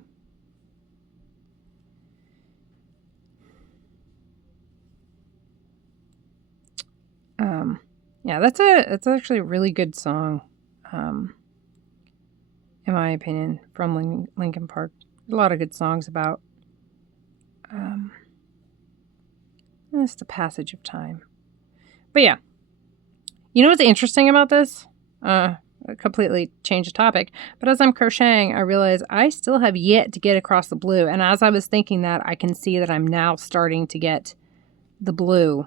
Yeah, that's actually a really good song, in my opinion, from Linkin Park. A lot of good songs about it's the passage of time. But yeah, you know what's interesting about this? Completely change the topic. But as I'm crocheting, I realize I still have yet to get across the blue. And as I was thinking that, I can see that I'm now starting to get the blue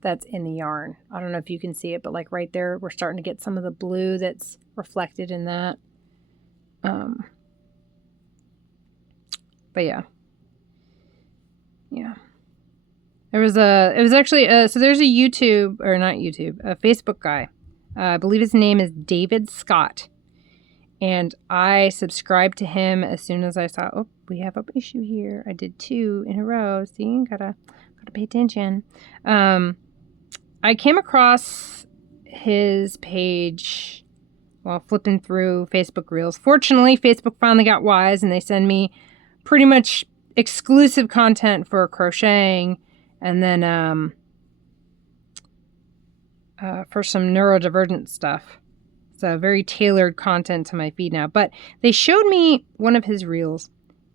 that's in the yarn. I don't know if you can see it, but like right there, we're starting to get some of the blue that's reflected in that. But yeah. It was actually, so there's a YouTube, or not YouTube, a Facebook guy. I believe his name is David Scott. And I subscribed to him as soon as I saw, oh, we have an issue here. I did 2 in a row. See, gotta pay attention. I came across his page while flipping through Facebook Reels. Fortunately, Facebook finally got wise and they send me pretty much exclusive content for crocheting and then for some neurodivergent stuff. So very tailored content to my feed now. But they showed me one of his reels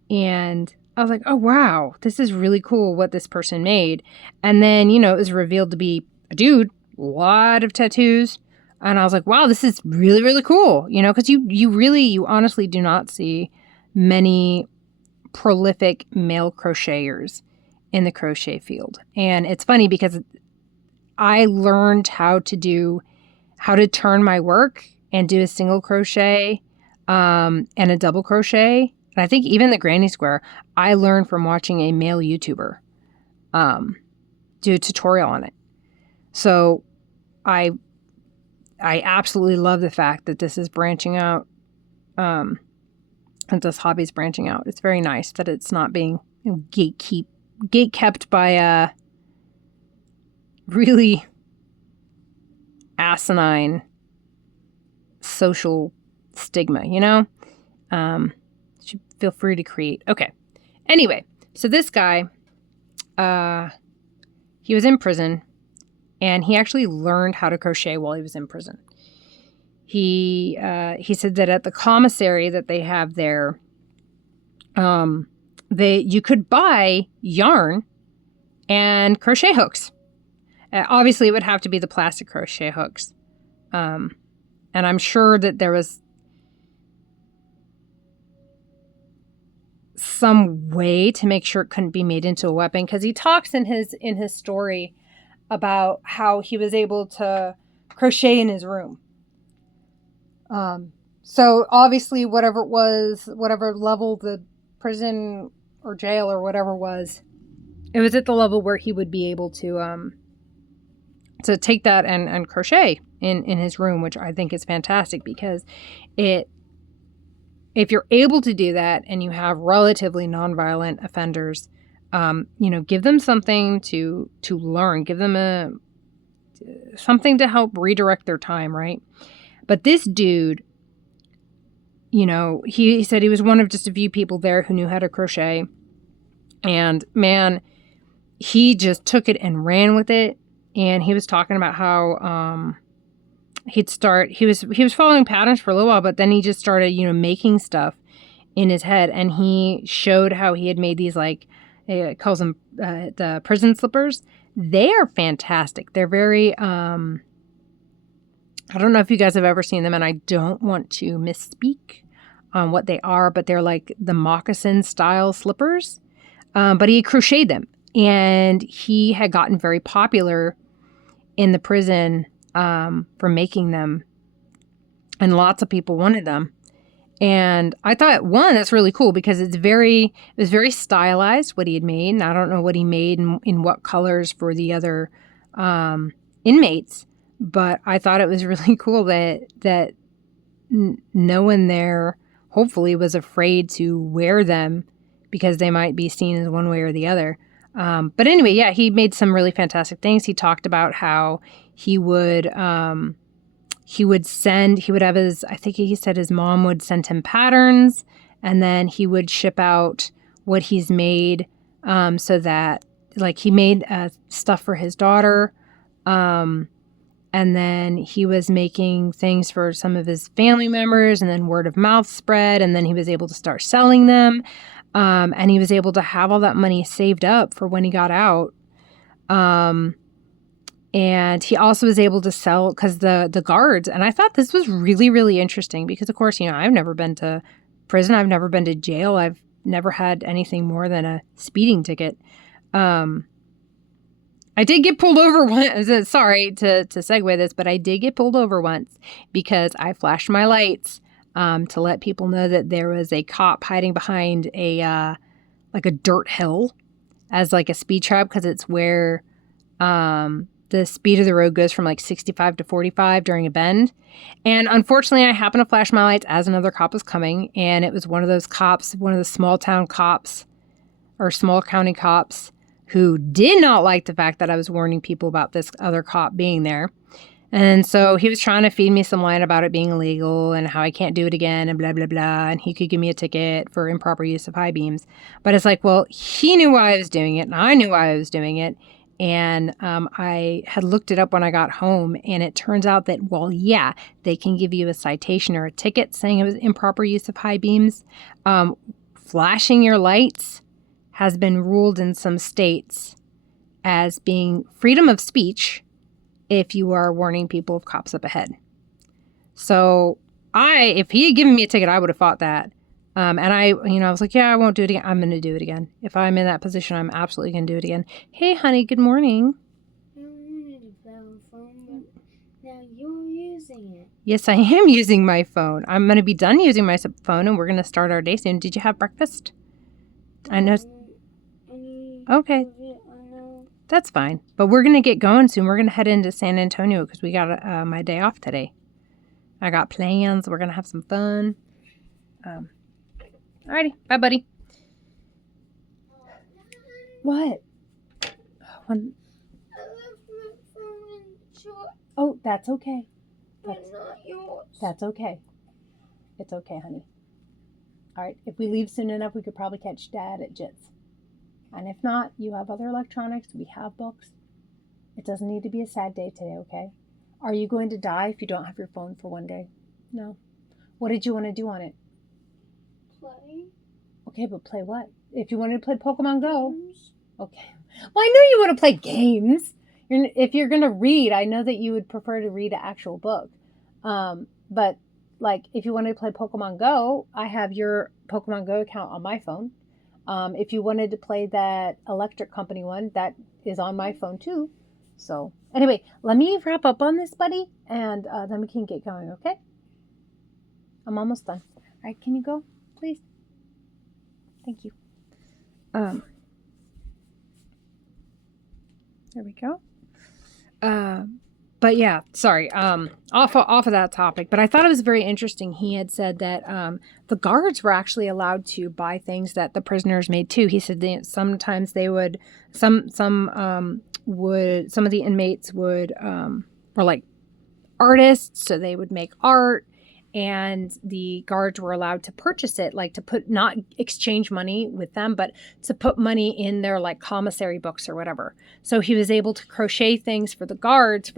and I was like, oh, wow, this is really cool what this person made. And then, it was revealed to be a dude, a lot of tattoos. And I was like, wow, this is really, really cool. Because you honestly do not see many prolific male crocheters in the crochet field. And it's funny because I learned how to turn my work and do a single crochet and a double crochet. And I think even the granny square, I learned from watching a male YouTuber do a tutorial on it. So I absolutely love the fact that this is branching out, and this hobby is branching out. It's very nice that it's not being gatekept by a really asinine social stigma, should feel free to create. Okay. Anyway, so this guy, he was in prison and he actually learned how to crochet while he was in prison. He said that at the commissary that they have there, you could buy yarn and crochet hooks. Obviously, it would have to be the plastic crochet hooks. And I'm sure that there was some way to make sure it couldn't be made into a weapon, because he talks in his story about how he was able to crochet in his room. So obviously whatever it was, whatever level the prison or jail or whatever was, it was at the level where he would be able to take that and crochet in his room, which I think is fantastic, because if you're able to do that and you have relatively nonviolent offenders, give them something to learn, give them something to help redirect their time, right? But this dude, he said he was one of just a few people there who knew how to crochet, and man, he just took it and ran with it. And he was talking about how he was following patterns for a little while, but then he just started, making stuff in his head. And he showed how he had made these, like, he calls them the prison slippers. They are fantastic. They're very, I don't know if you guys have ever seen them, and I don't want to misspeak on what they are, but they're like the moccasin style slippers. But he crocheted them, and he had gotten very popular in the prison for making them, and lots of people wanted them. And I thought, one, that's really cool because it was very stylized what he had made, and I don't know what he made in what colors for the other inmates, but I thought it was really cool that no one there hopefully was afraid to wear them because they might be seen as one way or the other. But anyway, yeah, he made some really fantastic things. He talked about how he would have his, I think he said his mom would send him patterns, and then he would ship out what he's made, so that, like, he made stuff for his daughter, and then he was making things for some of his family members, and then word of mouth spread, and then he was able to start selling them. And he was able to have all that money saved up for when he got out. And he also was able to sell, because the guards, and I thought this was really, really interesting because, of course, I've never been to prison. I've never been to jail. I've never had anything more than a speeding ticket. I did get pulled over once. Sorry to segue this, but I did get pulled over once because I flashed my lights to let people know that there was a cop hiding behind a dirt hill as like a speed trap, because it's where the speed of the road goes from like 65 to 45 during a bend. And unfortunately, I happened to flash my lights as another cop was coming, and it was one of those cops, one of the small town cops or small county cops, who did not like the fact that I was warning people about this other cop being there. And so he was trying to feed me some line about it being illegal and how I can't do it again and blah, blah, blah. And he could give me a ticket for improper use of high beams. But it's like, well, he knew why I was doing it and I knew why I was doing it. And I had looked it up when I got home, and it turns out that, well, yeah, they can give you a citation or a ticket saying it was improper use of high beams. Flashing your lights has been ruled in some states as being freedom of speech if you are warning people of cops up ahead. So if he had given me a ticket, I would have fought that. And I was like, yeah, I won't do it again. I'm going to do it again. If I'm in that position, I'm absolutely going to do it again. Hey, honey, good morning. Now you're using it. Yes, I am using my phone. I'm going to be done using my phone, and we're going to start our day soon. Did you have breakfast? I know. Okay. That's fine. But we're going to get going soon. We're going to head into San Antonio because we got my day off today. I got plans. We're going to have some fun. Alrighty. Bye, buddy. What? I left my phone in the truck. Oh, that's okay. That's not yours. That's okay. It's okay, honey. All right. If we leave soon enough, we could probably catch Dad at Jit's. And if not, you have other electronics. We have books. It doesn't need to be a sad day today, okay? Are you going to die if you don't have your phone for one day? No. What did you want to do on it? Play. Okay, but play what? If you wanted to play Pokemon Go. Games. Okay. Well, I know you want to play games. If you're going to read, I know that you would prefer to read an actual book. But, like, if you wanted to play Pokemon Go, I have your Pokemon Go account on my phone. If you wanted to play that electric company one, that is on my phone too. So anyway, let me wrap up on this, buddy, and then we can get going, okay? I'm almost done. All right, can you go, please? Thank you. There we go. But yeah, sorry, off of that topic, but I thought it was very interesting. He had said that the guards were actually allowed to buy things that the prisoners made too. He said that sometimes they would, some of the inmates would, were like artists, so they would make art, and the guards were allowed to purchase it, like to not exchange money with them, but to put money in their like commissary books or whatever. So he was able to crochet things for the guards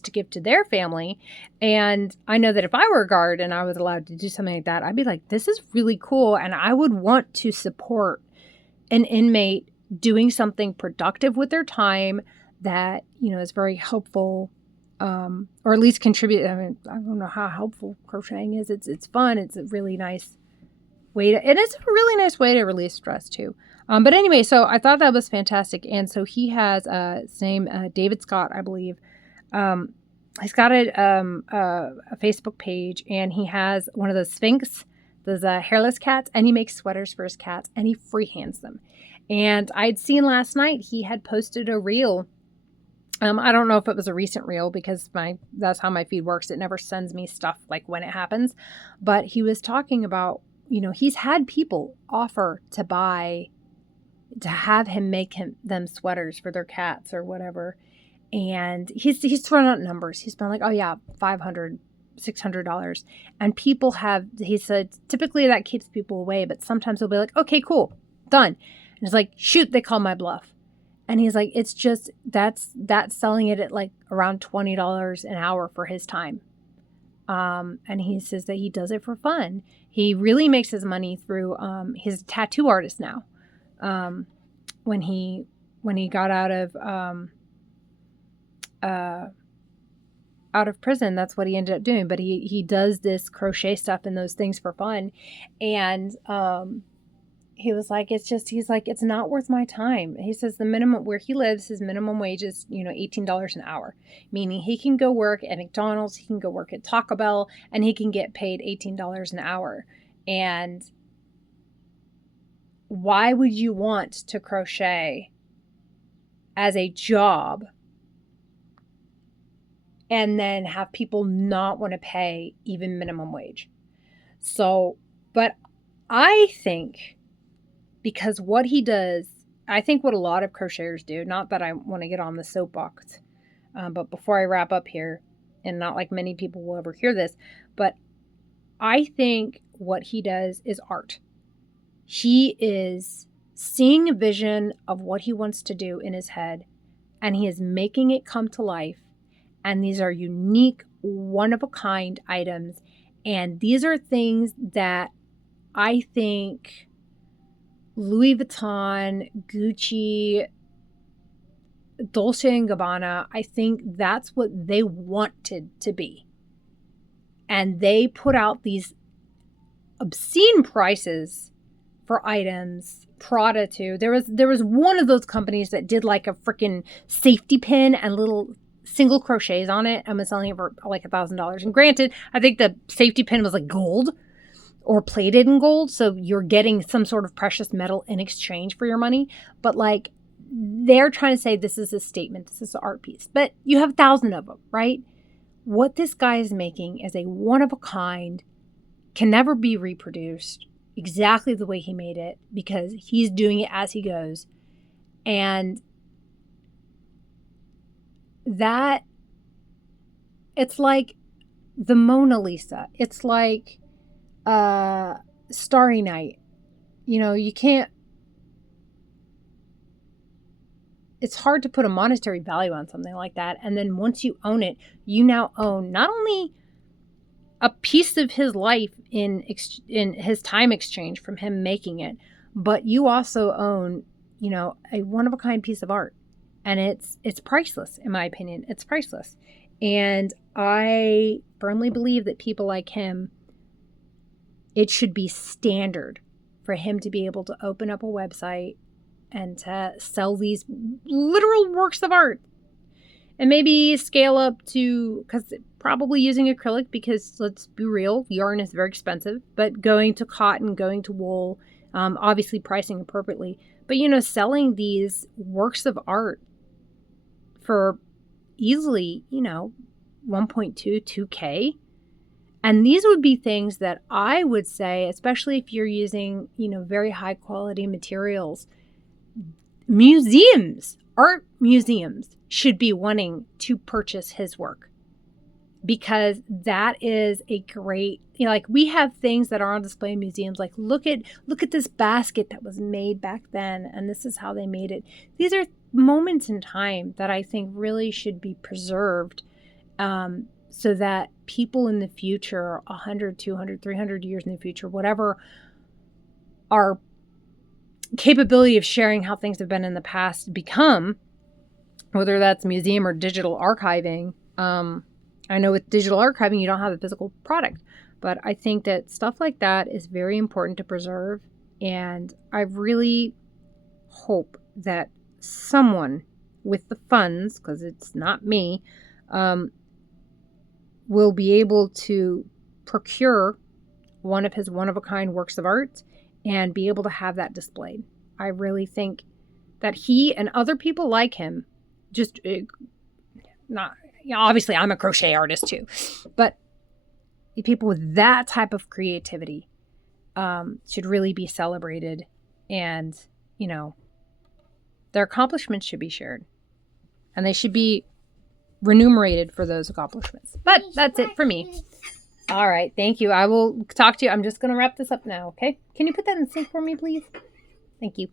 to give to their family. And I know that if I were a guard and I was allowed to do something like that, I'd be like, this is really cool. And I would want to support an inmate doing something productive with their time that, is very helpful. Or at least contribute. I mean, I don't know how helpful crocheting is. It's fun. It's a really nice way and it's a really nice way to release stress too. But anyway, so I thought that was fantastic. And so he has his name, David Scott, I believe. He's got a Facebook page, and he has one of those Sphinx, those hairless cats, and he makes sweaters for his cats, and he freehands them. And I'd seen last night he had posted a reel. I don't know if it was a recent reel because that's how my feed works. It never sends me stuff like when it happens. But he was talking about he's had people offer to have him make them sweaters for their cats or whatever. And he's thrown out numbers. He's been like, oh yeah, $500, $600. And he said, typically that keeps people away, but sometimes they'll be like, okay, cool, done. And it's like, shoot, they call my bluff. And he's like, it's just, that's selling it at like around $20 an hour for his time. And he says that he does it for fun. He really makes his money through, his tattoo artist now. When he got out of prison, that's what he ended up doing. But he does this crochet stuff and those things for fun. And, he was like, he's like, it's not worth my time. He says the minimum where he lives, his minimum wage is, $18 an hour, meaning he can go work at McDonald's, he can go work at Taco Bell, and he can get paid $18 an hour. And why would you want to crochet as a job and then have people not want to pay even minimum wage? So, but I think, because what he does, I think what a lot of crocheters do, not that I want to get on the soapbox, but before I wrap up here, and not like many people will ever hear this, but I think what he does is art. He is seeing a vision of what he wants to do in his head, and he is making it come to life. And these are unique, one-of-a-kind items. And these are things that I think Louis Vuitton, Gucci, Dolce & Gabbana, I think that's what they wanted to be. And they put out these obscene prices for items. Prada too. There was one of those companies that did like a freaking safety pin and little single crochets on it and was selling it for like $1,000. And granted, I think the safety pin was like gold or plated in gold, so you're getting some sort of precious metal in exchange for your money. But like, they're trying to say this is a statement, this is an art piece. But you have 1,000 of them, right? What this guy is making is a one-of-a-kind, can never be reproduced exactly the way he made it, because he's doing it as he goes. And that, it's like the Mona Lisa. It's like Starry Night. You can't, it's hard to put a monetary value on something like that. And then once you own it, you now own not only a piece of his life in his time exchange from him making it, but you also own, a one-of-a-kind piece of art. And it's priceless, in my opinion. It's priceless. And I firmly believe that people like him, it should be standard for him to be able to open up a website and to sell these literal works of art. And maybe scale up to, because probably using acrylic, because let's be real, yarn is very expensive, but going to cotton, going to wool, obviously pricing appropriately. But, selling these works of art for easily, 1.2, 2K. And these would be things that I would say, especially if you're using, very high quality materials, art museums should be wanting to purchase his work, because that is a great, like, we have things that are on display in museums. Like, look at this basket that was made back then, and this is how they made it. These are moments in time that I think really should be preserved, so that people in the future, 100, 200, 300 years in the future, whatever our capability of sharing how things have been in the past become, whether that's museum or digital archiving. I know with digital archiving, you don't have the physical product, but I think that stuff like that is very important to preserve. And I really hope that someone with the funds, because it's not me, will be able to procure one of his one-of-a-kind works of art and be able to have that displayed. I really think that he and other people like him, just not, obviously I'm a crochet artist too, but people with that type of creativity should really be celebrated, and, you know, their accomplishments should be shared, and they should be remunerated for those accomplishments. But that's it for me. All right, thank you. I will talk to you. I'm just going to wrap this up now, okay? Can you put that in the sink for me, please? Thank you.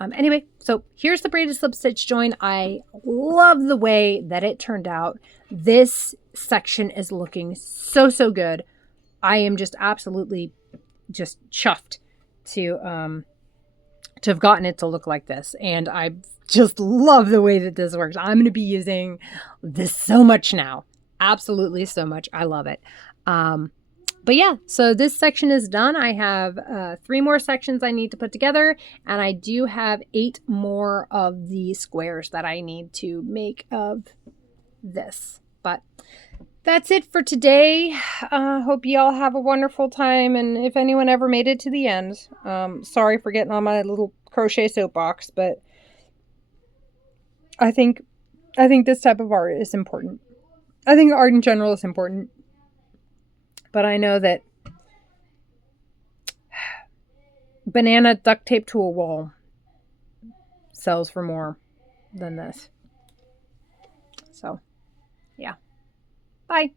Anyway, so here's the braided slip stitch join. I love the way that it turned out. This section is looking so, so good. I am just absolutely just chuffed to have gotten it to look like this. And I just love the way that this works. I'm going to be using this so much now. Absolutely so much. I love it. But yeah, so this section is done. I have 3 more sections I need to put together, and I do have 8 more of the squares that I need to make of this. But that's it for today. Hope you all have a wonderful time, and if anyone ever made it to the end, sorry for getting on my little crochet soapbox, but I think this type of art is important. I think art in general is important. But I know that banana duct tape to a wall sells for more than this. So, yeah. Bye.